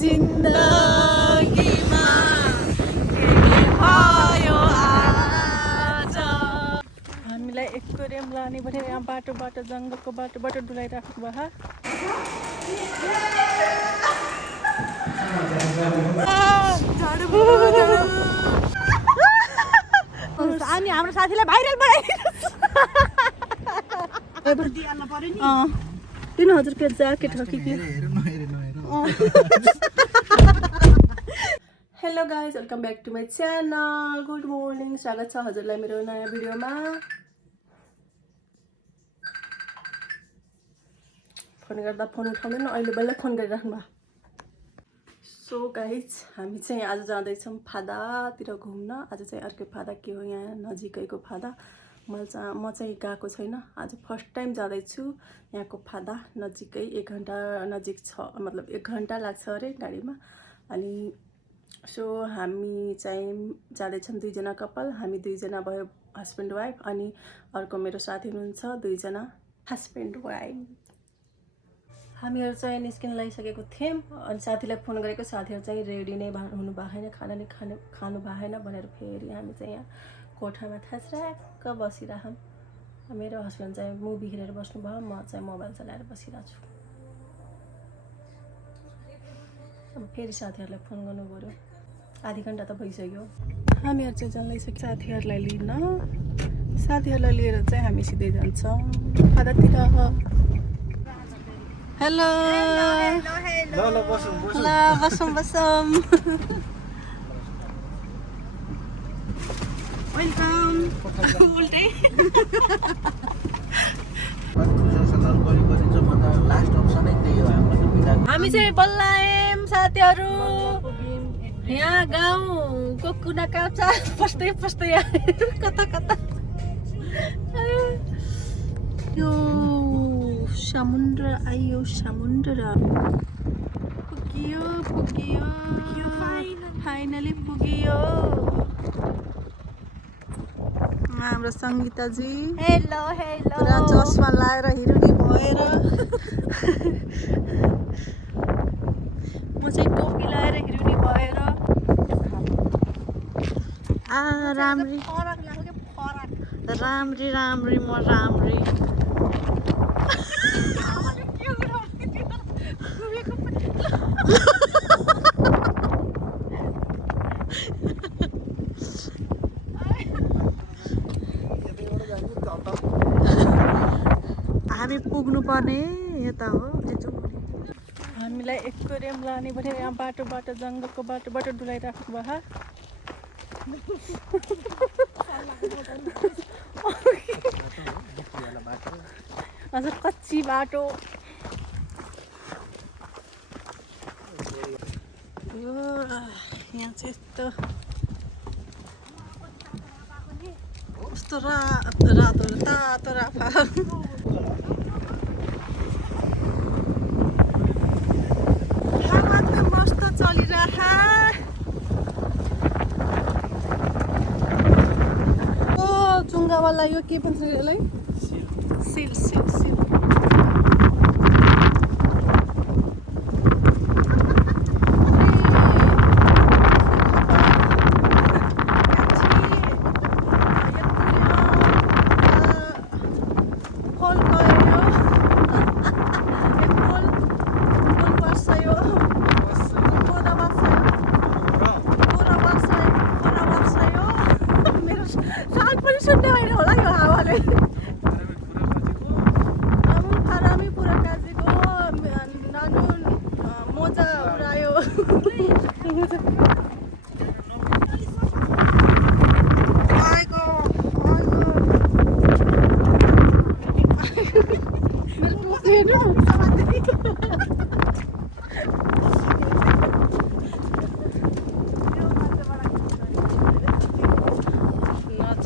जिन्दगीमा के भयो आज। हामीलाई एक्वेरियम लाने भने यहाँ बाटोबाट जङ्गलको बाटोबाट डुलाइराख्नु भयो। अनि हाम्रो साथीलाई भाइरल बनाइदिनु 3000 के ज्याकेट हो कि hello guys, welcome back to my channel. Good morning, स्वागत छ हजुरलाई मेरो नयाँ भिडियोमा। फोन गर्दा फोन उठाउँदैन, अहिले बल्ल फोन गरिराख्नु भयो। सो गाइज, हामी चाहिँ आज जाँदैछौँ फादातिर घुम्न। आज चाहिँ अर्कै फादा के हो, यहाँ नजिकैको फादा। म चाहिँ गएको छैन, आज फर्स्ट टाइम जाँदैछु यहाँको फादा। नजिकै 1 घन्टा नजिक छ, मतलब 1 घन्टा लाग्छ अरे गाडीमा। अनि सो हामी चाहिँ जाँदैछौँ 2 जना कपाल। हामी 2 जना भयो हस्बेन्ड वाइफ, अनि अर्को मेरो साथी हुनुहुन्छ 2 जना हस्बेन्ड वाइफ। हामीहरू चाहिँ निस्किन लागिसकेको थियौँ, अनि साथीलाई फोन गरेको। साथीहरू चाहिँ रेडी नै हुनु भएन, खानु भएन भनेर फेरि हामी चाहिँ यहाँ कोठामा थास्राक्क बसिरहौँ। मेरो हस्बेन्ड चाहिँ मुभी हेरेर बस्नुभयो, म चाहिँ मोबाइल चलाएर बसिरहेको छु। अब फेरि साथीहरूलाई फोन गर्नु पऱ्यो, आधी घन्टा त भइसक्यो। हामीहरू चाहिँ जाँदैछौँ साथीहरूलाई लिन। साथीहरूलाई लिएर चाहिँ हामी सिधै जान्छौँ फादातिर। हेलो ल बसौँ वेलकम। उल्टै हामी चाहिँ बल्ल आयौँ साथीहरू। यहाँ गाउँको कुना काप्चा पस्दै कता यो समुद्र आयो, समुद्र पुग्यो फाइनली पुग्यो। हाम्रो सङ्गीताजी हेलो पुरा चस्मा लाएर हिरुनी भएर, म चाहिँ टोपी लाएर हिरुनी भएर। राम्री म राम्री। हामी पुग्नु पर्ने यता हो। हामीलाई एक्वेरियम लाने भने यहाँ बाटोबाट जङ्गलको बाटोबाट डुलाइराख्नु भयो। हजुर कच्ची बाटो यो। यहाँ चाहिँ यस्तो रातो तातो राफा। हावा त मस्त चलिरह। ओ चुङ्गावाला यो के भन्छ यसलाई? सिल।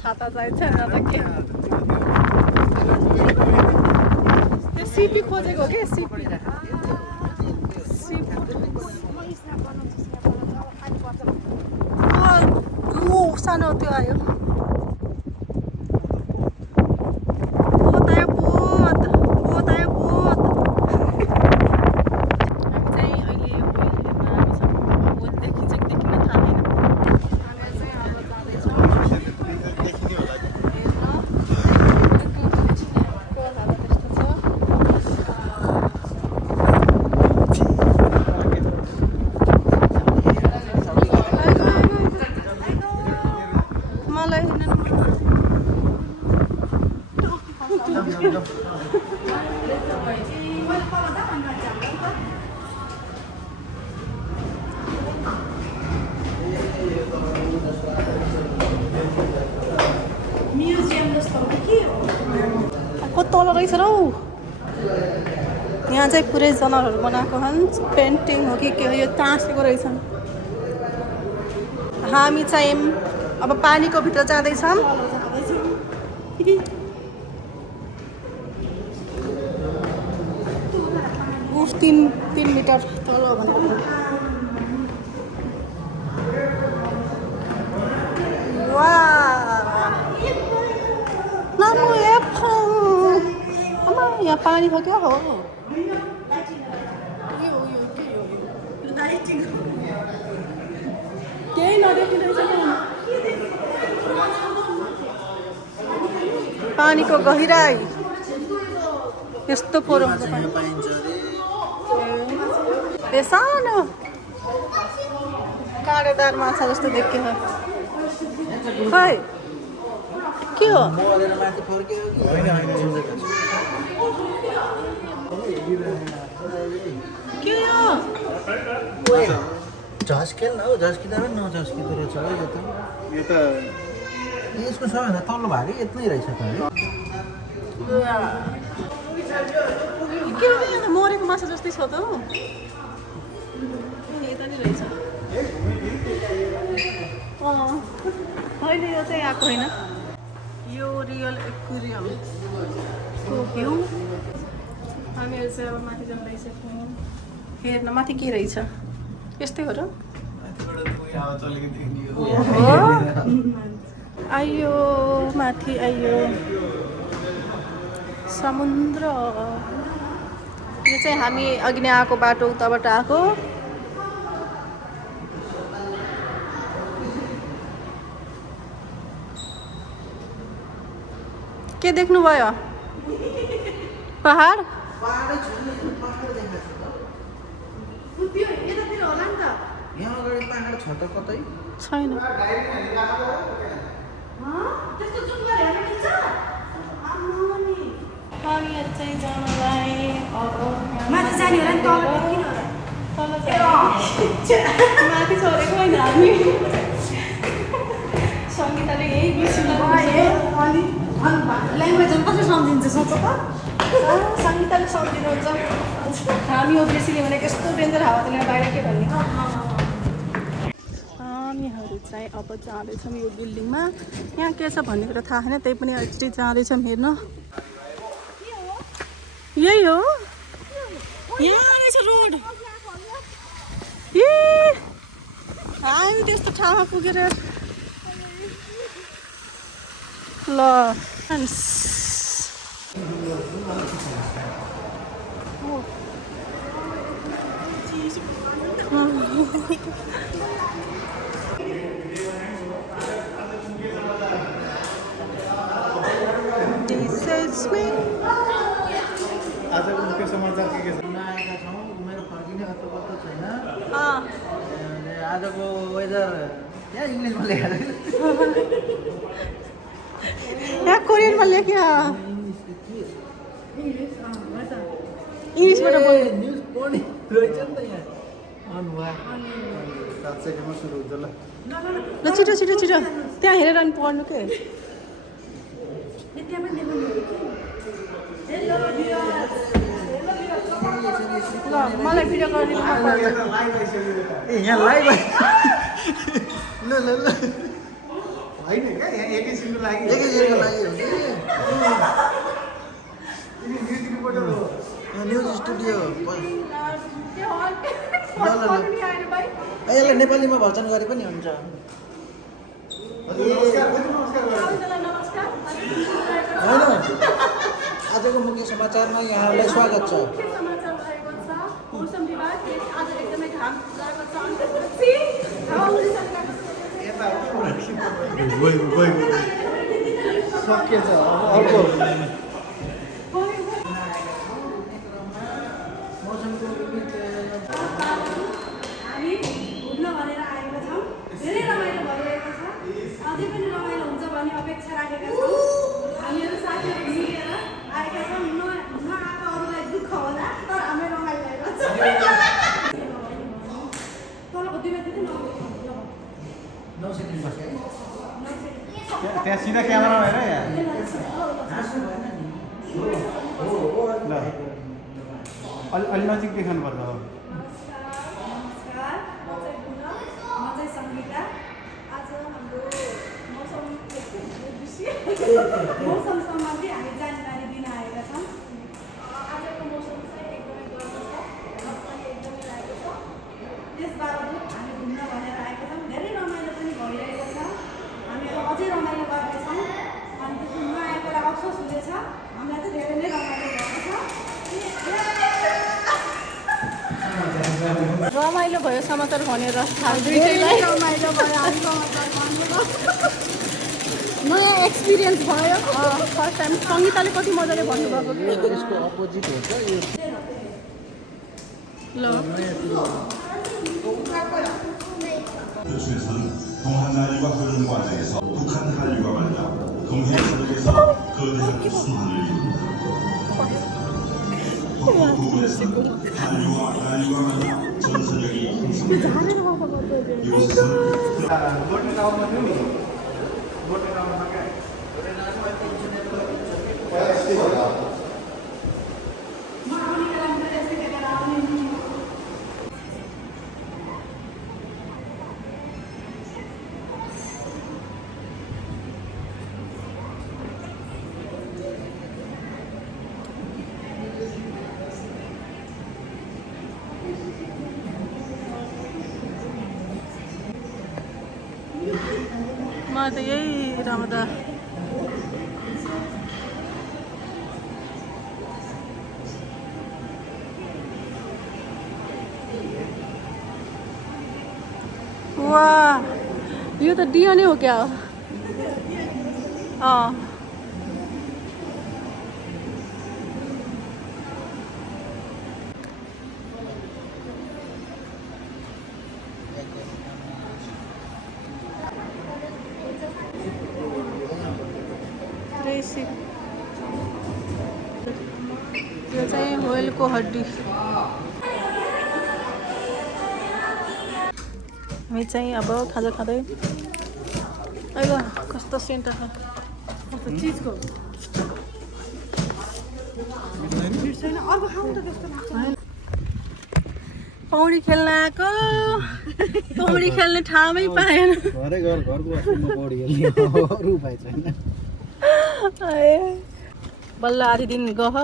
छाता चाहिन्छ न त के। त्यो सिपी खोजेको के सिपी सानो त्यो आयो। तल रहेछ र हौ यहाँ चाहिँ पुरै जनावरहरू बनाएको छन् पेन्टिङ हो कि के हो यो टाँसेको रहेछन् हामी चाहिँ अब पानीको भित्र जाँदैछौँ 3 मिटर तल भनेर नामु आमा यहाँ पानी छ क्या हो केही नदेखिँदैछ पानीको गहिराई यस्तो फोहोर हुन्छ ए सानो काँडेदार माछा जस्तो देखियो खै के हो के हो झस्केल न हौ झस्किँदा पनि नझस्किँदो रहेछ है यो त यसको सबैभन्दा तल्लो भागै यत्नै रहेछ त के हो यहाँ मरेको माछा जस्तै छ त यता नि रहेछ होइन यो चाहिँ आएको होइन यो रियल एक्वेरियम हो हामीहरू चाहिँ अब माथि जाँदैछौँ हेर्न माथि के रहेछ यस्तै हो र आइयो माथि आइयो समुद्र यो चाहिँ हामी अघि नै आएको बाटो उताबाट आएको के देख्नुभयो पहाड यहाँ अगाडि पाहाड छ त कतै छैन हामीहरू चाहिँ जानलाई माथि जाने होला नि तल माथि छोडेको होइन हामी सङ्गीताले यही ल्याङ्ग्वेज कसरी सम्झिन्छ सोच त सङ्गीताले सम्झिनुहुन्छ हामी हो बेसीले भने यस्तो डेन्जर हावाले बाहिर के भन्ने हामीहरू चाहिँ अब जाँदैछौँ यो बिल्डिङमा यहाँ के छ भन्ने कुरा थाहा छैन त्यही पनि एकचोटि जाँदैछौँ हेर्न यही हो यहाँ रहेछ रोड ए हामी त्यस्तो ठाउँमा पुगेर ल आजको मुख्य समाचार के छ नआएका छौँ मेरो फर्किने अत्तो छैन आजको वेदर यहाँ इङ्ग्लिसमा लेखेर यहाँ कोरियनमा लेख्यो इङ्ग्लिसबाट बोल्नु न्युज पढ्ने रहेछ नि त यहाँ अनुहार 7 सेकेन्डमा सुरु हुन्छ ल ल छिटो छिटो छिटो त्यहाँ हेरेर अनि पढ्नु के ल मलाई भिडियो गरिदिनु ए यहाँ लाइभ ल ल ल होइन क्या यहाँ एकैछिनको लागि न्युज स्टुडियो यसलाई नेपालीमा भर्जन गरे पनि हुन्छ होइन आजको मुख्य समाचारमा यहाँहरूलाई स्वागत छ सकेछ अर्को हामी घुम्न भनेर आएका छौँ धेरै रमाइलो भइरहेको छ अझै पनि रमाइलो हुन्छ भन्ने अपेक्षा राखेका छौँ हामीहरू साथीहरू मिलेर आएका छौँ नआएको अरूलाई दुःख होला तर हामी रमाइलो भएको छ तलको 2 मिनट चाहिँ 9 सेकेन्ड बस्यो त्यहाँ सिधा क्यामेरा भएर यहाँ ल अलि नजिक देखाउनु पर्छ अब नमस्कार, म चाहिँ सङ्गीता। आज हाम्रो मौसम सम्बन्धी हामी जानकारी दिन आएका छौँ। आजको मौसम चाहिँ एकदमै गर्म छ, घाम पनि एकदमै लागेको छ। त्यसबावजुद हामी घुम्न भनेर आएका छौँ। धेरै रमाइलो पनि भइरहेको छ। हामीहरू अझै रमाइलो गर्नेछौँ। अनि त्यसमा नआएकोलाई अफसोस हुनेछ। हामीलाई चाहिँ धेरै नै रमाइलो भएको छ। रमाइलो भयो समाचार भनेर हामी दुईटैलाई रमाइलो भयो हामी समाचार भन्नुभयो। नयाँ एक्सपिरियन्स भयो फर्स्ट टाइम सङ्गीताले कति मजाले भन्नुभएको कि यसको अपोजिट हुन्छ यो ल 교수에서는 동한나일과 흐르는 과정에서 북한 한류가 만나 동해선에서 거대한 순환을 이룬다. 북한 부분에서는 한류와 나일과 만나 전선력이 형성된다. 이곳에서는 गोटे ठाउँमा थियो नि गोटे ठाउँमा क्या म त यही रमाउँदा वाह यो त डियो नै हो क्या अँ यो चाहिँ व्हेलको हड्डी हामी चाहिँ अब खाजा खाँदै अहिले कस्तो सेन्टर छ कस्तो चिजको अर्को खाउँ त त्यस्तो लाग्छ। पौडी खेल्न आएको पौडी खेल्ने ठाउँमै पाएन घरै घरको असलमा पौडी खेल्ने अरू उपाय छैन बल्ल आधी दिन गह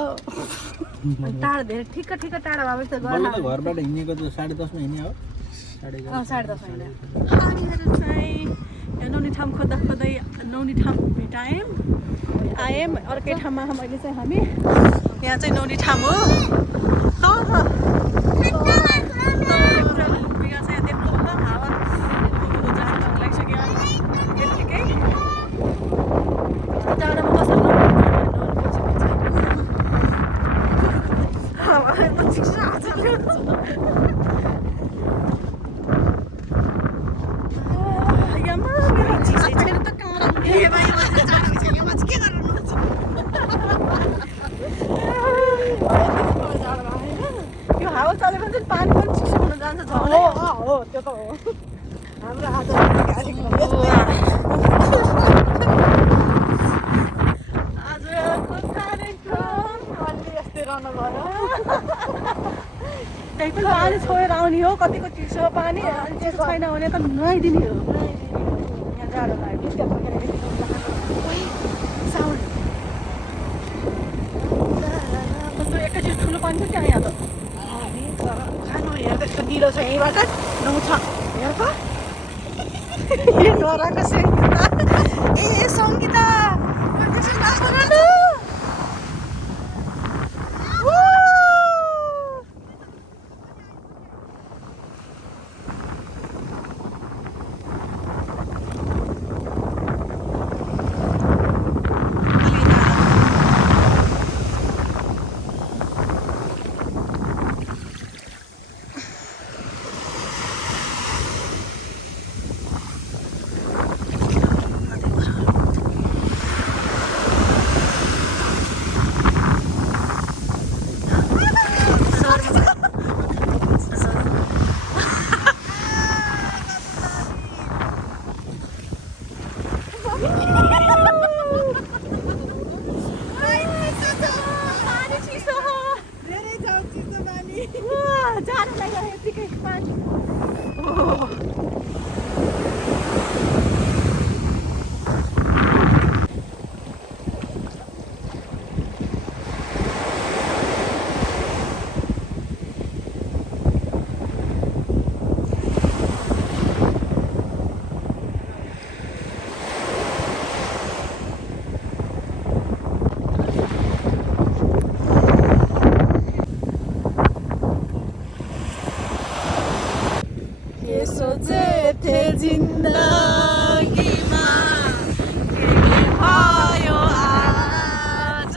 टाढा धेरै ठिक्क टाढा भएपछि त बल्ल त घरबाट हिँडेको त 10:30 मा हिँड्ने हो 11:30 हामीहरू चाहिँ नौनी ठाउँ खोज्दा खोज्दै नौनी ठाउँ भेटायौँ आयौँ अर्कै ठाउँमा मैले चाहिँ हामी यहाँ चाहिँ नौनी ठाउँ हो यो हावा चलेको चाहिँ पानी पनि चिसो हुन जान्छ झन् हो त्यो त हो हाम्रो आज आजको कार्यक्रम अलि यस्तै रहनु भयो। त्यही पनि पानी छोएर आउने हो कतिको चिसो पानी अनि चिसो छैन भने त नुहाइदिने हो यहाँ जाडो लाग्यो बिस्कुट बोकेर साउन्ड कस्तो एकैचोटि ठुलो पानी छ त्यहाँ यहाँ त खानु हेर त्यस्तो निलो छ यहीँबाट नौछ हेर त डराएको सङ्गीता ए सङ्गीता त्यसो नगर न के सोचे थे जिन्दगीमा के भयो आज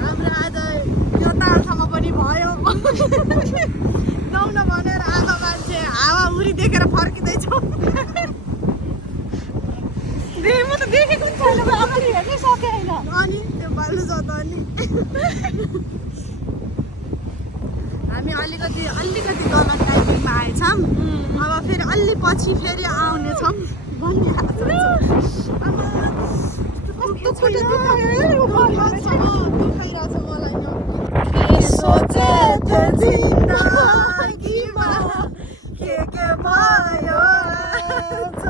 हाम्रो आज यो तालसम्म पनि भयो नुहाउन भनेर आमा मान्छे हावाहुरी देखेर फर्किँदैछौँ म त देखेको छैन अगाडि हेर्नै सकेँ होइन अनि त्यो बाल्नु छ त अनि हामी अलिकति तल टाइमिङमा आएछौँ अब फेरि अलि पछि फेरि आउनेछौँ भन्ने दुखाइरहेछ मलाई के सोचे थे जिन्दगीमा के भयो आज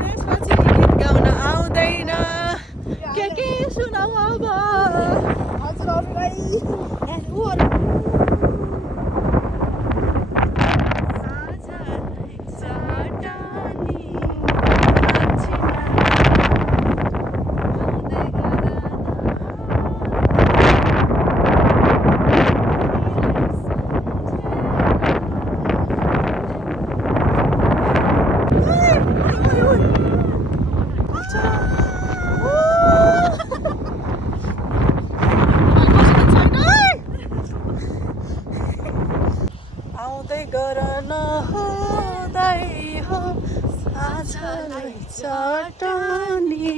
त्यसपछि गीत गाउन आउँदैन के सुनाऊ अब हजुरहरूलाई आउँदै गर नहुँदै हो साझालाई चटनी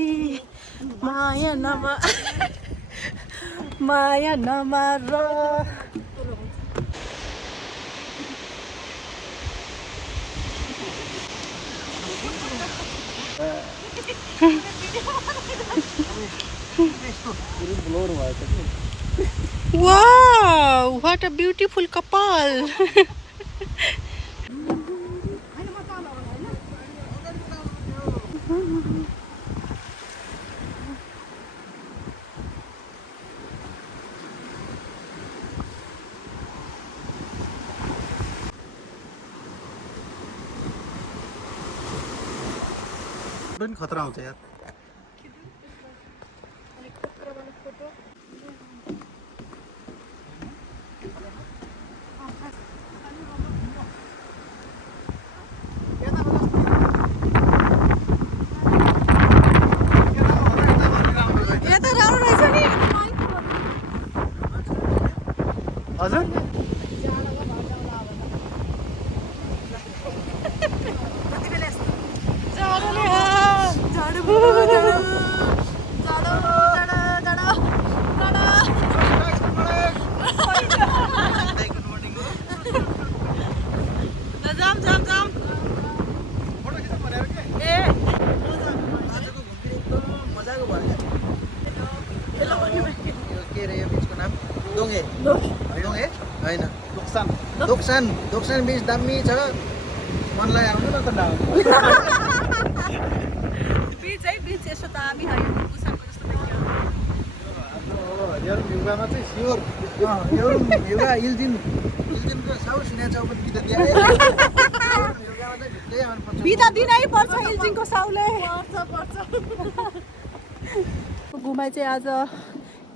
माया नमार Wow, what a beautiful couple. पनि खतरा आउँछ यार हजुर दोक्सान बीच दामी छ मनलाई आउनु न त डाउ बीच यसो दामी होइन पुसाको जस्तो देखियो यहाँ युगामा चाहिँ स्योर युगा इल्जिनको साउ सुने चौपति बिदा दिए युगामा चाहिँ भित्रै आउनु पर्छ बिदा दिनै पर्छ इल्जिङको साउले पर्छ घुमाइ चाहिँ आज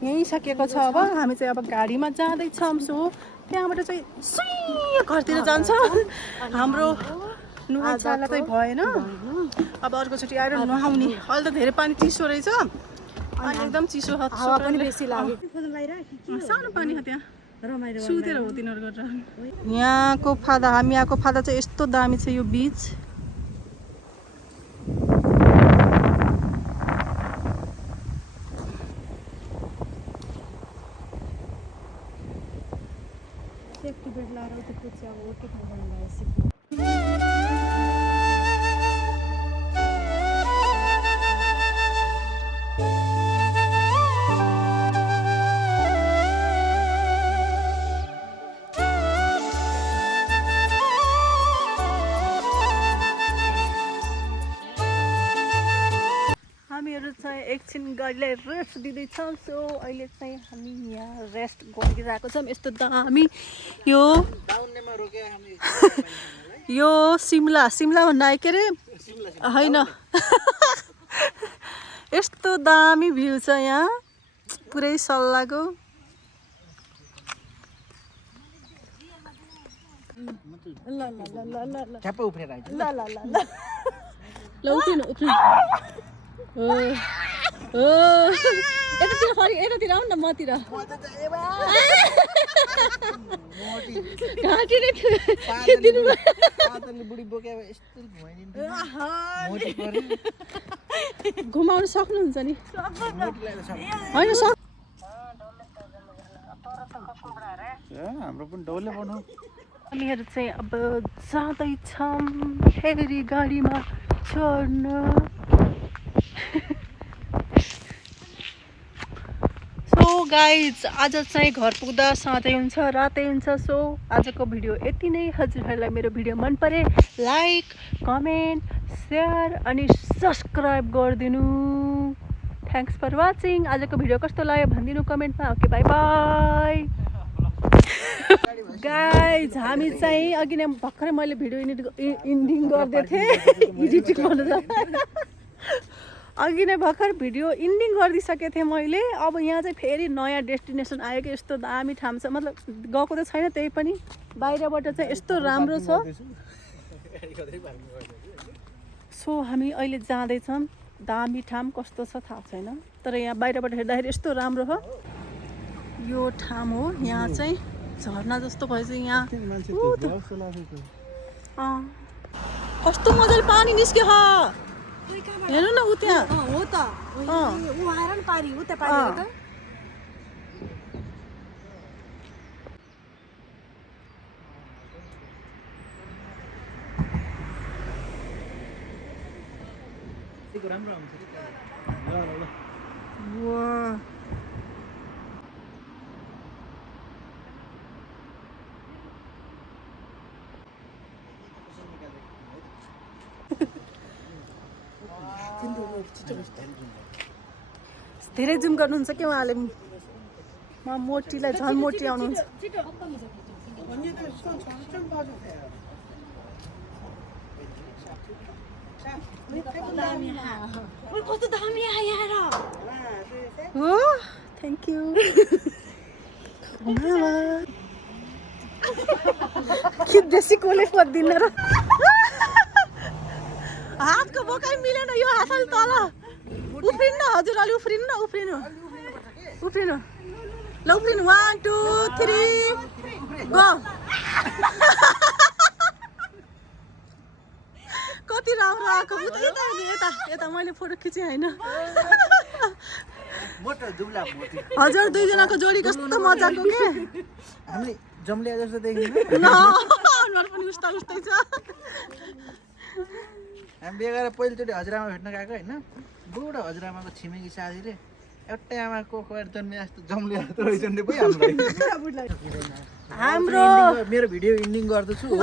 यहीँ सकिएको छ अब हामी चाहिँ अब गाडीमा जाँदैछौँ सो त्यहाँबाट चाहिँ सुई घरतिर जान्छ हाम्रो नुहाइ छाला चाहिँ भएन अब अर्कोचोटि आएर नुहाउने अहिले त धेरै पानी चिसो रहेछ अनि एकदम चिसो हावा पनि बेसी लाग्यो सानो पानी हो त्यहाँ सुतेर हो तिनीहरू गरेर यहाँको फादा हामी यहाँको फादा चाहिँ यस्तो दामी छ यो बीच सेफ्टी बेल्ट लगाएर उता पुग्छ अब टेक्नु जाँदा एकछिन गाडीलाई रेस्ट दिँदैछौँ। सो अहिले चाहिँ हामी यहाँ रेस्ट गरिरहेको छौँ। यस्तो दामी यो सिमला भन्दा आयो के अरे होइन यस्तो दामी भ्यू छ यहाँ पुरै सल्लाहको। ठ्याप्प उफ्रेर आइज ल उफ्रिनु यतातिर फरि यतातिर आउनु न मतिर घुमाउनु सक्नुहुन्छ नि होइन हाम्रो पनि डौले बनाऊ। हामीहरू चाहिँ अब जाँदैछौँ फेरि गाडीमा चढ्न। सो गाइज आज चाहिँ घर पुग्दा साँझै हुन्छ रातै हुन्छ। सो आजको भिडियो यति नै। हजुरहरूलाई मेरो भिडियो मन परे लाइक कमेन्ट सेयर अनि सब्सक्राइब गरिदिनु। Thanks for watching. आजको भिडियो कस्तो लाग्यो भनिदिनु कमेन्टमा। Okay bye bye guys. हामी चाहिँ अघि नै भर्खरै मैले भिडियो एडिटिङ गर्दै थिएँ एडिटिङ गर्नु अघि नै भर्खर भिडियो एडिटिङ गरिदिइसकेको थिएँ मैले। अब यहाँ चाहिँ फेरि नयाँ डेस्टिनेसन आयो कि यस्तो दामी ठाउँ छ। मतलब गएको त छैन त्यही पनि बाहिरबाट चाहिँ यस्तो राम्रो छ। सो हामी अहिले जाँदैछौँ। दामी ठाउँ कस्तो छ थाहा छैन तर यहाँ बाहिरबाट हेर्दाखेरि यस्तो राम्रो हो। यो ठाउँ हो यहाँ चाहिँ झरना जस्तो भएछ यहाँ कस्तो मजाले पानी निस्क्यो हेर्नु न उ त्यहाँ हो त उ आएर नि पारी उ त्यहाँ पारी त राम्रो आउँछ धेरै जुम गर्नुहुन्छ के उहाँले। म मोटीलाई झन् मोटी आउनुहुन्छ। कस्तो दामी आयो हो थ्याङ्क यू के बेसी कोले पर्दिन र हातको बोकाइ मिलेन यो हातले तल उफ्रिनु न हजुर अलि उफ्रिनु न उफ्रिनु ल उफ्रिनु 1 2 3 गो कति राम्रो आएको यता मैले फोटो खिचेँ होइन हजुर दुईजनाको जोडी कस्तो मजाको के हामीले जम्ले जस्तो देखिन्छ अनुहार पनि उस्तै छ। हामी बिहे गरेर पहिलोचोटि हजुरआमा भेट्न गएको होइन। बुढो हजुरआमाको छिमेकी साथीले एउटै आमाको जन्मे जस्तो जम्ले जस्तो रहेछन् रे भाइ हाम्रो मेरो भिडियो एन्डिङ गर्दैछु हो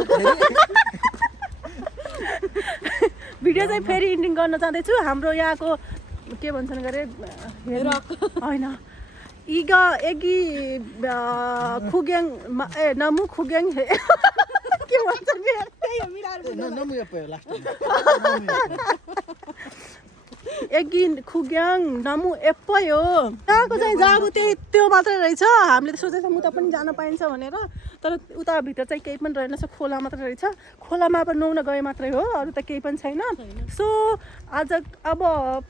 भिडियो चाहिँ फेरि एन्डिङ गर्न चाहँदैछु। हाम्रो यहाँको के भन्छन् गरे होइन एगी खुग्याङ नमु खुग्याङ के भन्छन् एगी खुग्याङ नमु एप्पै हो। त्यहाँको चाहिँ जाबु त्यो मात्रै रहेछ। हामीले सोचेको उता पनि जान पाइन्छ भनेर तर उता भित्र चाहिँ केही पनि रहेनछ। खोला मात्रै रहेछ। खोलामा अब नुहाउन गए मात्रै हो अरू त केही पनि छैन। सो आज अब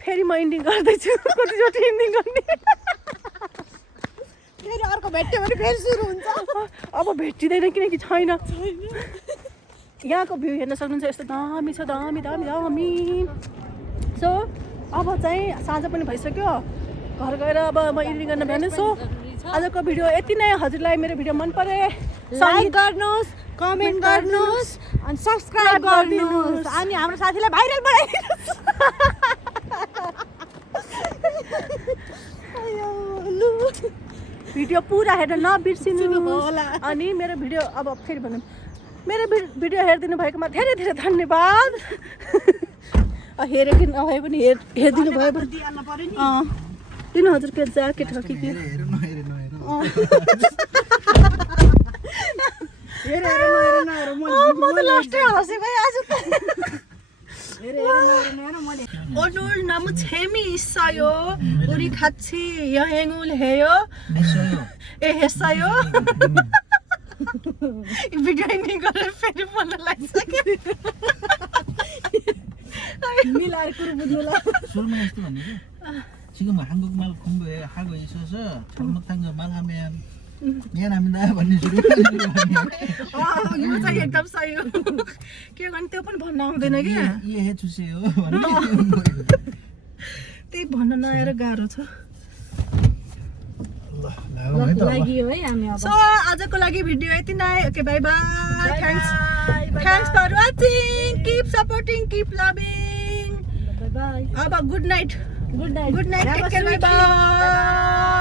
फेरि म एन्डिङ गर्दैछु। कतिचोटि एन्डिङ गर्ने फेरि अर्को भेट्यो भने फेरि सुरु हुन्छ। अब भेटिँदैन किनकि छैन। यहाँको भ्यू हेर्न सक्नुहुन्छ यस्तो दामी छ दामी दामी दामी। सो अब चाहिँ साँझ पनि भइसक्यो घर गएर अब म एडिटिङ गर्न भ्याउने। सो आजको भिडियो यति नै। हजुरलाई मेरो भिडियो मन परे लाइक गर्नुहोस् कमेन्ट गर्नुहोस् अनि सब्सक्राइब गर्नुहोस् अनि हाम्रो साथीलाई भाइरल बनाइदिनुहोस्। भिडियो पुरा हेर्न नबिर्सिनु होला। अनि मेरो भिडियो अब फेरि भनौँ मेरो भिडियो हेरिदिनु भएकोमा धेरै धेरै धन्यवाद। हेरेको नभए पनि हेरिदिनु भयो भने दिइहाल्नु पर्यो नि 3000 को ज्याकेट हो कि के हेर हेर नहेर नहेर हेर हेर नहेर नहेर म त लास्टै हाँसे भाइ आज त हेर हेर नहेर नहेर मैले 오늘 너무 재미있어요. 우리 같이 여행을 해요. 예, 했어요. 이 비디오 있는 거를 फेरि बोल्न लागिसक्यो. मिलाएर कुरो बुझ्नुला सुरुमा यस्तो भन्ने कि 지금 한국 말 공부해 하고 있어서 잘못한 거 말하면 미안합니다 भन्ने सुरु यो चाहिँ एकदम सही हो. के गर्ने त्यो पनि भन्न आउँदैन कि. 이해해 주세요 भन्ने त्यही भन्न नआएर गाह्रो छ. लाग्यो है हामी अब सो आजको लागि भिडियो यति नै. Okay bye bye. Thanks for watching. Keep supporting, keep loving. Bye bye अब good night. Good night Good night. Take care. Bye bye.